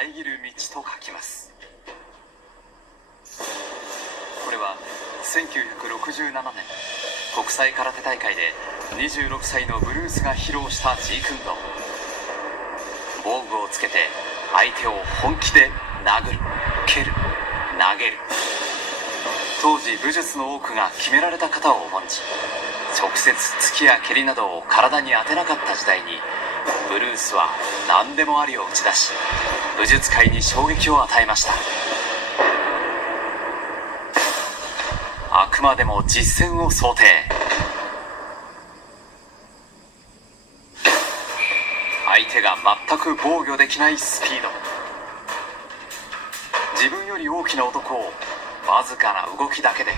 遮る道と書きます。これは1967年国際空手大会で26歳のブルースが披露したジークンド。防具をつけて相手を本気で殴る、蹴る、投げる。当時武術の多くが決められた型を重んじ、直接突きや蹴りなどを体に当てなかった時代に、ブルースは何でもありを打ち出し、武術界に衝撃を与えました。あくまでも実戦を想定。相手が全く防御できないスピード。自分より大きな男をわずかな動きだけで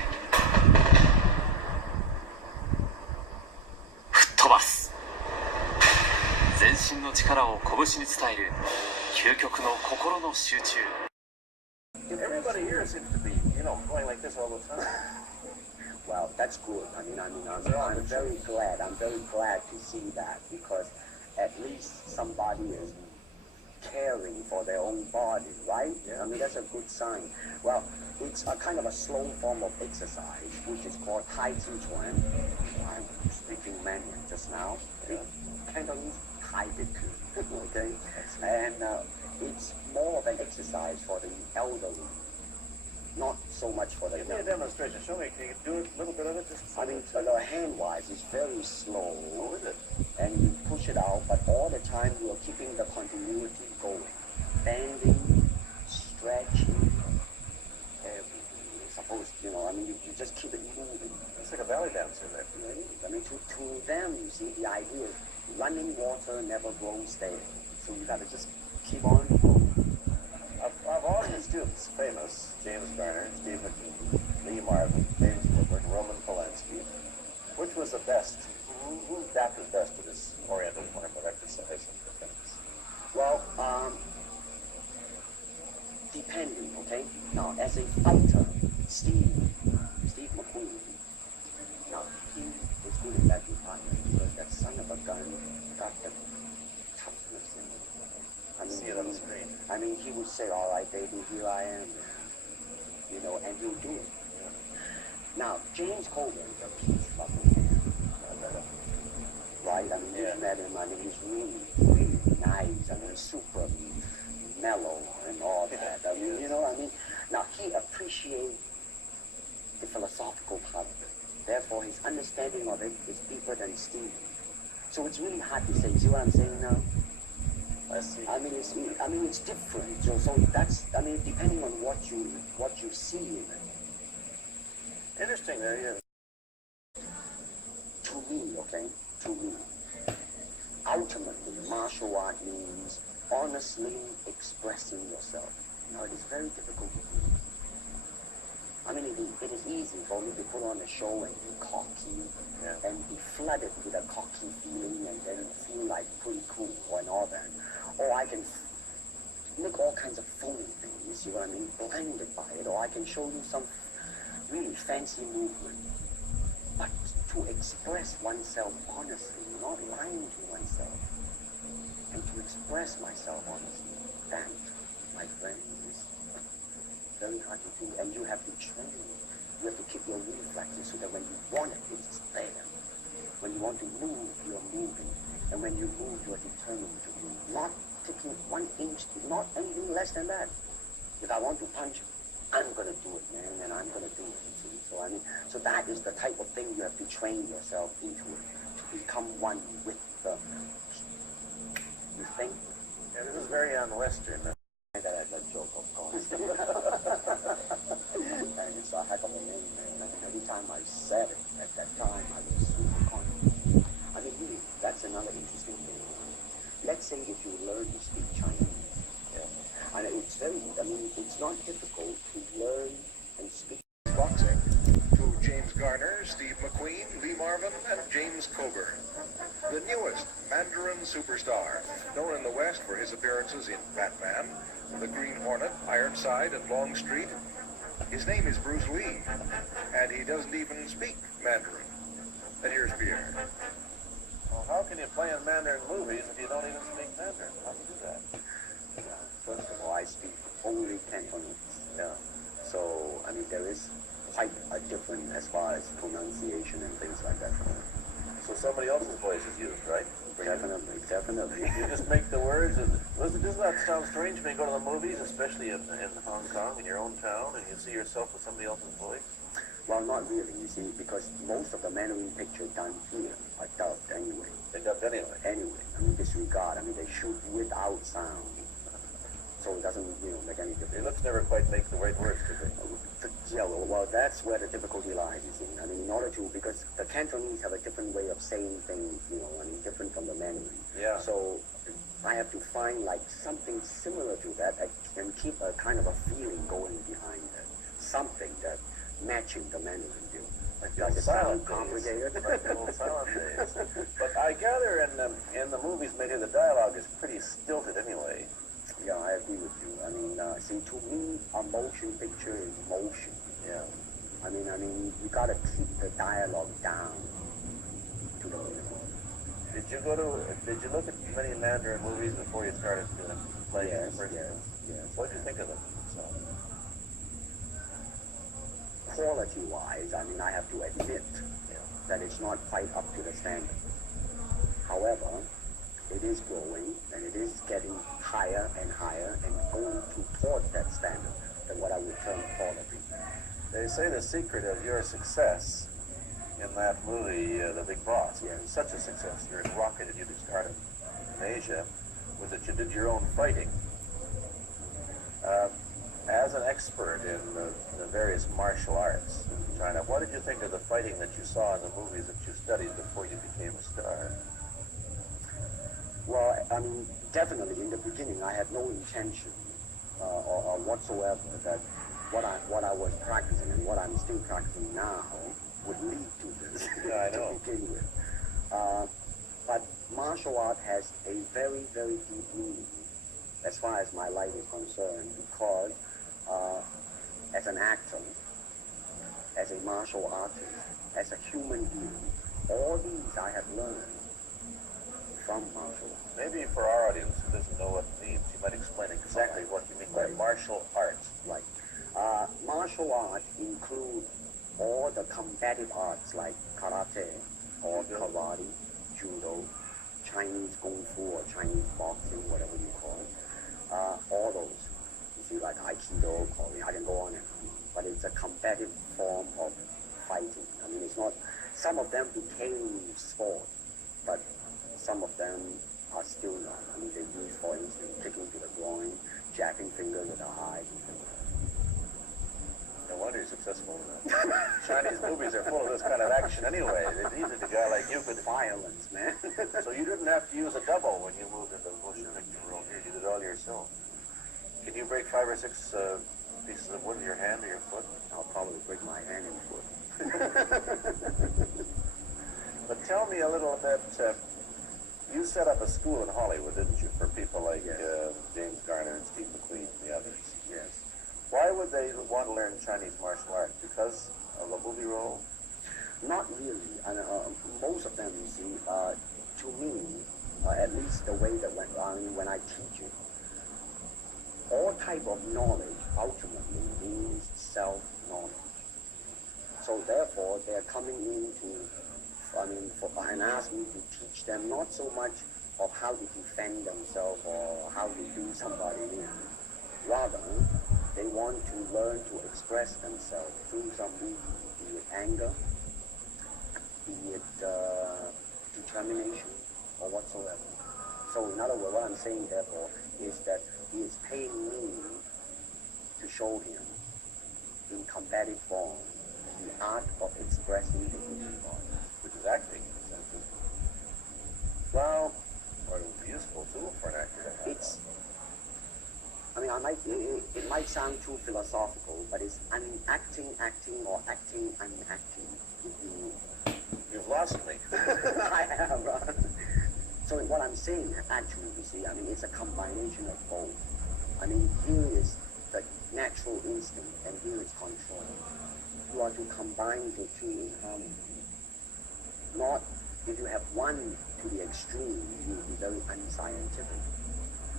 吹っ飛ばす。全身の力を拳に伝える究極の心の集中。Everybody here seems to be, going like this all the time. Well, that's good. I'm very glad. I'm very glad to see that because at least somebody is caring for their own body, right? Yeah. I mean, that's a good sign. Well, it's a kind of a slow form of exercise, which is called Tai Chi Chuan. I'm speaking Mandarin just now. Yeah. Cantonese Tai Chi Chuan, okay? And it's more of an exercise for the elderly, not so much for the Give me a young. demonstration. Show me. Can you do a little bit of it? I mean, hand-wise, it's very slow. Oh, is it? And you push it out, but all the time you are keeping the continuity going. Bending, stretching, everything. Suppose, you just keep it moving. It's like a belly dancer there. Right? I mean, to them, you see, the idea is running water never grows stale. So you got to just keep on moving. Of all your students, famous, James Garner, Steve McKean, Lee Marvin, James Woodward, Roman Polanski, which was the best? Who adapted best to this oriental form of exercise and defense? Well, depending, okay? Now, as a fighter, Steve McQueen, now, he was good in that department because that son of a gun got the toughness in him. See it on the screen. I mean, he would say, all right, baby, here I am, and he'll do it. Now, James Coburn is a peace-loving man. Right? I mean, you've met him. I mean, he's really, really nice. I mean, super mellow and all that. I mean, Now, he appreciates the philosophical part of it. Therefore, his understanding of it is deeper than Steve. So it's really hard to say. See what I'm saying now? I see. I mean, it's different. So that's, depending on what you see in it. Interesting there, yeah. To me, ultimately, martial art means honestly expressing yourself. Now, it is very difficult to do. I mean, it is easy for me to put on a show and be cocky and be flooded with a cocky feeling and then feel like pretty cool and all that. Or I can make all kinds of phony things, you see what I mean, blinded by it. Or I can show you some really fancy movement. But to express oneself honestly, not lying to oneself, and to express myself honestly, that, my friend, is very hard to do. And you have to train it. You have to keep your reflexes so that when you want it, it's there. When you want to move, you're moving. And when you move, you're determined to move. Not taking 1 inch, not anything less than that. If I want to punch, I'm going to do it, man, and I'm going to do it. See? So that is the type of thing you have to train yourself into it, to become one with the, you think? Yeah, this is very un-Western. That's a joke, of course. And it's a heck of a name, man. Every time I said it at that time, I was super confident. I mean, really, that's another interesting thing. Let's say if you learn to speak Chinese, and it's not difficult to learn and speak Boxing. To James Garner, Steve McQueen, Lee Marvin, and James Coburn. The newest Mandarin superstar, known in the West for his appearances in Batman, The Green Hornet, Ironside, and Longstreet. His name is Bruce Lee, and he doesn't even speak Mandarin. And here's Pierre. Well, how can you play in Mandarin movies if you don't even speak Mandarin? How do you do that? First of all, I different as far as pronunciation and things like that. So somebody else's voice is used, right? For you. Definitely. You just make the words, and doesn't that sound strange when you go to the movies, especially in Hong Kong, in your own town, and you see yourself with somebody else's voice? Well, not really, you see, because most of the Mandarin pictures done here are dubbed anyway. They dubbed anyway. Anyway, I mean, disregard. I mean, they shoot without sound. So it doesn't, make any Your difference. lips never quite make the right words, do they? Yeah, well, that's where the difficulty lies, you see. I mean, in order to, because the Cantonese have a different way of saying things, different from the Mandarin. Yeah. So I have to find like something similar to that and keep a kind of a feeling going behind it. Something that matching the Mandarin view. Like Does it sound complicated? Like the old silent days. But I gather in the movies made here, the dialogue is pretty stilted anyway. Yeah, I agree with you. I mean, see, to me, a motion picture is motion. Yeah. I mean, you gotta keep the dialogue down to the minimum. Did you look at many Mandarin movies before you started playing in the first Yes. What did you think of them? Quality-wise, I mean, I have to admit that it's not quite up to the standard. However, it is growing and it is getting higher and higher and going toward that standard than what I would term quality. They say the secret of your success in that movie, The Big Boss, was such a success. You rocketed, you started in Asia, was that you did your own fighting. As an expert in the various martial arts in China, what did you think of the fighting that you saw in the movies that you studied before you became a star? Well, I mean, definitely in the beginning, I had no intention or whatsoever that what I was practicing and what I'm still practicing now would lead to this Yeah, I know. to begin with. But martial art has a very, very deep meaning as far as my life is concerned, because as an actor, as a martial artist, as a human being, all these I have learned from martial art. Maybe for our audience who doesn't know what it means, you might explain exactly what you mean by martial arts. Right. Martial art include all the combative arts like karate or karate, judo, Chinese kung fu or Chinese boxing, whatever you call it. All those. You see, like aikido, Korean, I can go on and on. But it's a combative form of fighting. I mean, it's not, some of them became sport, but some of them are still not. I mean, they use, for instance, kicking to the groin, jacking fingers at the eyes, and things like that. No wonder you're successful in that. Chinese movies are full of this kind of action anyway. They needed a guy like you could. Violence, man. So you didn't have to use a double when you moved into the motion picture world here. You did it all yourself. Can you break 5 or 6 pieces of wood with your hand or your foot? I'll probably break my hand and foot. But tell me a little bit. You set up a school in Hollywood, didn't you, for people like James Garner and Steve McQueen and the others? Yes. Why would they want to learn Chinese martial arts? Because of a movie role? Not really. And, most of them, you see, to me, at least the way that when I teach it, all type of knowledge ultimately means self-knowledge. So therefore, they're coming in and ask me to teach them not so much of how to defend themselves or how to do somebody in. Rather, they want to learn to express themselves through some movement, be it anger, be it determination, or whatsoever. So in other words, what I'm saying therefore is that he is paying me to show him in combative form the art of expressing the human body. Which is acting, in a sense. Well, or it would be useful too for an actor to have It's, I mean, it might sound too philosophical, but it's acting or acting unacting. You've lost me. I have. So what I'm saying, actually, you see, I mean, it's a combination of both. I mean, here is the natural instinct, and here is control. You are to combine the two in harmony. Not, if you have one to the extreme, you will be very unscientific.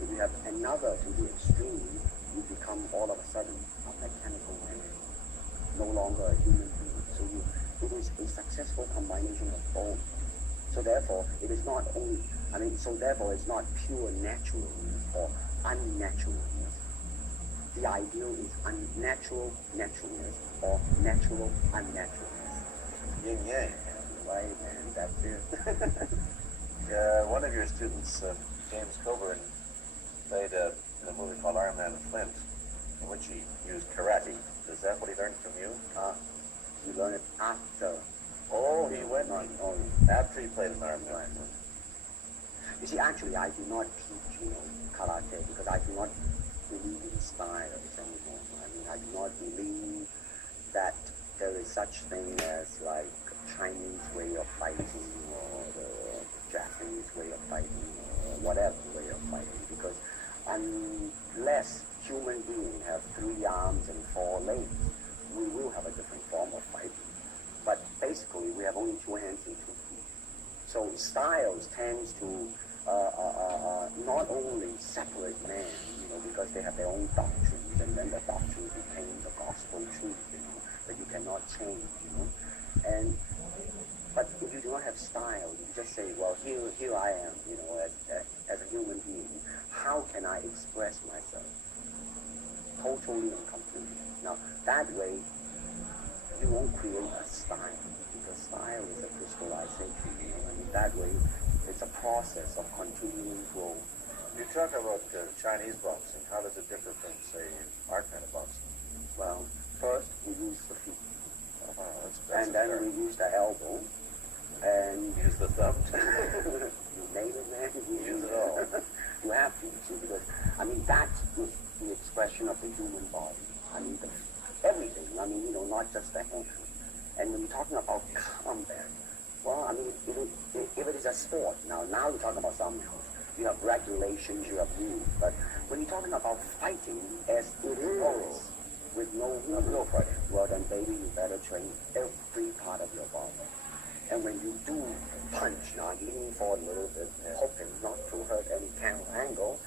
If you have another to the extreme, you become all of a sudden a mechanical entity, no longer a human being. successful combination of both. So therefore, it is not only, so therefore it's not pure naturalness or unnaturalness. The ideal is unnatural naturalness or natural unnaturalness. Yin yang. Right, man, that's it. One of your students, James Coburn, played in a movie called Iron Man Flint, in which he used karate. Is that what he learned from you? You learn it after. Oh, he went after he played in Iron Man. Right. You see, actually, I do not teach, karate because I do not believe in styles anymore. I do not believe that there is such thing as like Chinese way of fighting or the Japanese way of fighting or whatever way of fighting, because unless human beings have 3 arms and 4 legs, we will have a different form of fighting. But basically, we have only 2 hands and 2 feet. So styles tends to not only separate men, because they have their own doctrines, and then the doctrine became the gospel truth, that you cannot change, But if you do not have style, you just say, well, here I am, as a human being. How can I express myself? Totally and completely. Now, that way, you won't create a style, because style is a crystallization, that way, it's a process of continuing growth. You talk about Chinese boxing. How does it differ from, say, our kind of boxing? Well, first, we use the feet. That's And then we use the elbow, and use the thumb. you name it, man. You Use it all. You have to, see, because, that is the expression of the human body. Everything, not just the hand. And when you're talking about combat, well, if it is a sport, now you're talking about something else. You have regulations, you have rules, but when you're talking about fighting as it is, with no fighting, well then baby, you better train every part of your body. And when you do punch, now lean forward a little bit, hoping not to hurt any angle,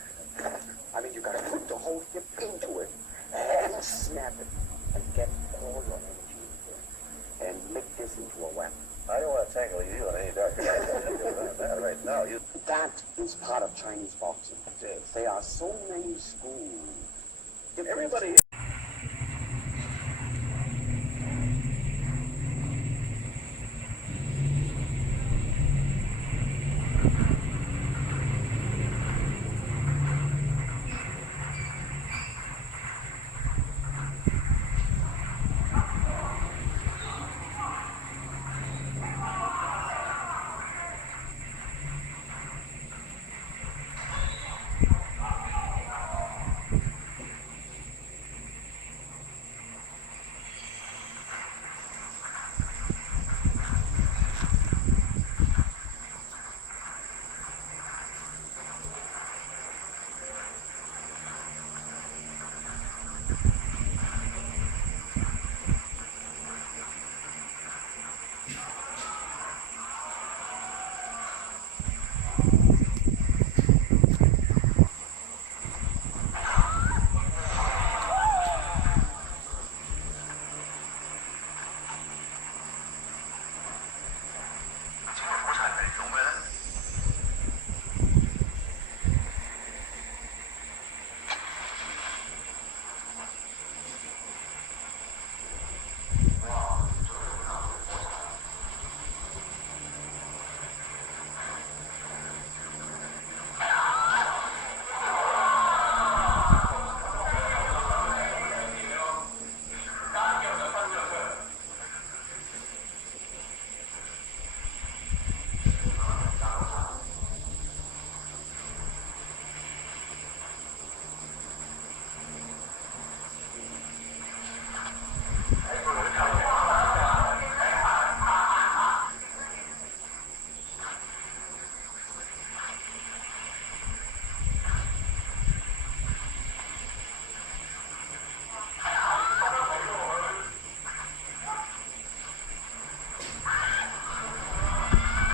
you gotta put the whole hip into it, and snap it, and get all your energy into it, and make this into a weapon. I don't want to tangle you on any dark right now. That is part of Chinese boxing. There are so many schools. Everybody